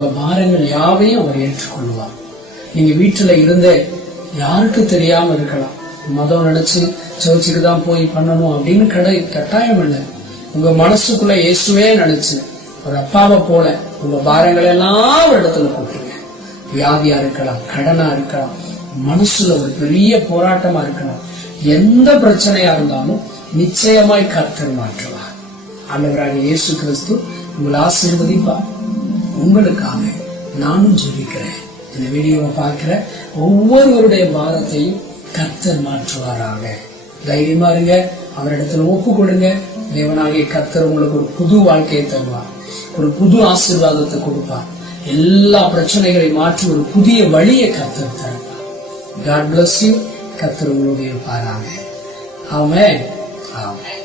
பாரங்கள் யாவையும் அவர் ஏற்றுக்கொள்வார். நீங்க வீட்டுல இருந்த யாருக்கு தெரியாம இருக்கலாம், மதம் நினைச்சு சர்ச்சுக்கு தான் போய் பண்ணணும் அப்படின்னு கட்டாயம் இல்லை. உங்க மனசுக்குள்ள இயேசுவே நினைச்சு ஒரு அப்பாவை போல உங்க பாரங்கள் எல்லாம் ஒரு இடத்துல போட்டுருங்க. வியாதியா இருக்கலாம், கடனா இருக்கலாம், மனசுல ஒரு பெரிய போராட்டமா இருக்கலாம், எந்த பிரச்சனையா இருந்தாலும் நிச்சயமாய் கர்த்தர் மாற்றுவார். ஆண்டவராக இயேசு கிறிஸ்து உங்களை ஆசீர்வதிப்பார். உங்களுக்காக நானும் ஜெபிக்கிறேன். இந்த வீடியோவை பார்க்கிற ஒவ்வொருவருடைய பாரத்தையும் கர்த்தர் மாற்றுவாராக. தைரியமா இருங்க, அவரிடத்துல ஒப்பு கொடுங்க. தேவனாகிய கர்த்தர் உங்களுக்கு ஒரு புது வாழ்க்கையை தருவார், ஒரு புது ஆசீர்வாதத்தை கொடுப்பார். எல்லா பிரச்சனைகளையும் மாற்றி ஒரு புதிய வழியை கர்த்தர் தருவார். God bless you. கர்த்தர் உங்களுடைய பாராங்க. ஆமென். ஆமென்.